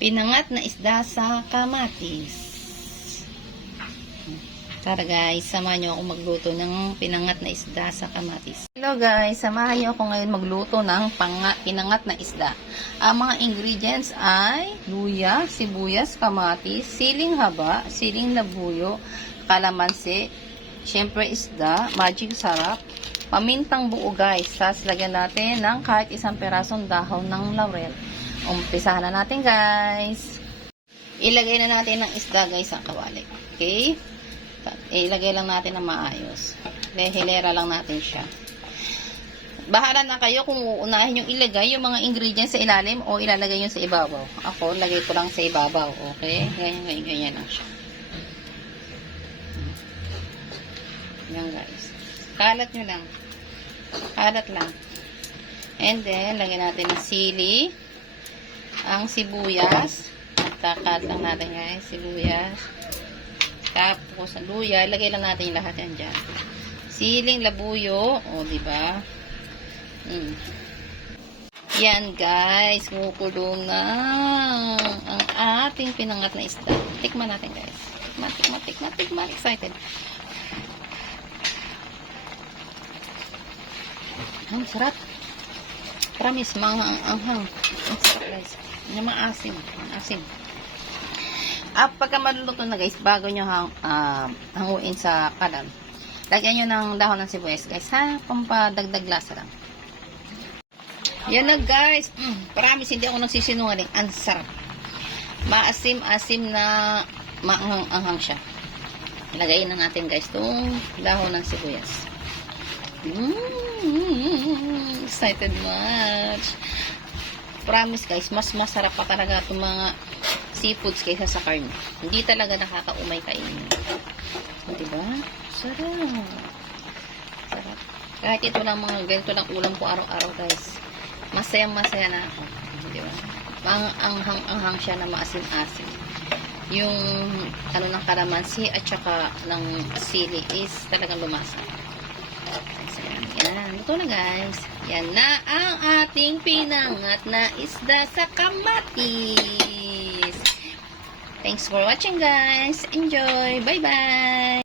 Pinangat na isda sa kamatis. Tara guys, samahan nyo ako magluto ng pinangat na isda sa kamatis. Hello guys, samahan nyo ako ngayon magluto ng pinangat na isda. Ang mga ingredients ay luya, sibuyas, kamatis, siling haba, siling labuyo, kalamansi, syempre isda, magic sarap, pamintang buo guys. Tapos lagyan natin ng kahit isang perasong dahon ng laurel. Umpisahan na natin guys. Ilagay na natin ng isda guys ang kawali. Okay? Ilagay lang natin na maayos. Hilera lang natin siya. Bahala na kayo kung uunahin yung ilagay yung mga ingredients sa ilalim o ilalagay yung sa ibabaw. Ako, lagay ko lang sa ibabaw. Okay? Ganyan lang siya. Yan guys. Kalat nyo lang. Kalat lang. And then, lagyan natin ng sili. Ang sibuyas. Kakat lang natin guys. Sibuyas. Tapos, ang luya, ilagay lang natin yung lahat yan dyan. Siling labuyo, o, diba? Yan, guys. Kumukulo na ang ating pinangat na isda. Tikman natin, guys. Tikman. Excited. Ang sarap. Promise, anghang. Ang sarap, guys. Yung maasim. Asim. Pagka maluluto na guys, bago nyo hanguin sa kalan, lagyan nyo ng dahon ng sibuyas guys, ha? Pampadagdag lasa lang. Yan na guys. Promise, hindi ako nagsisinungaling. Ang sarap. Maasim-asim na maanghang siya. Lagayin na natin guys itong dahon ng sibuyas. Excited much. Promise guys, mas masarap pa talaga itong mga seafoods kaysa sa karne. Hindi talaga nakakaumay kainin. Diba? Sarap. Sarap. Kahit ito lang mga ganito lang ulam ko araw-araw guys. Masayang-masaya na ako. Diba? Anghang siya na maasim-asim. Yung ano ng kalamansi at saka ng sili is talagang lumasa. Yan. Luto na guys. Yan na ang ating pinangat na isda sa kamatis. Thanks for watching guys. Enjoy. Bye-bye.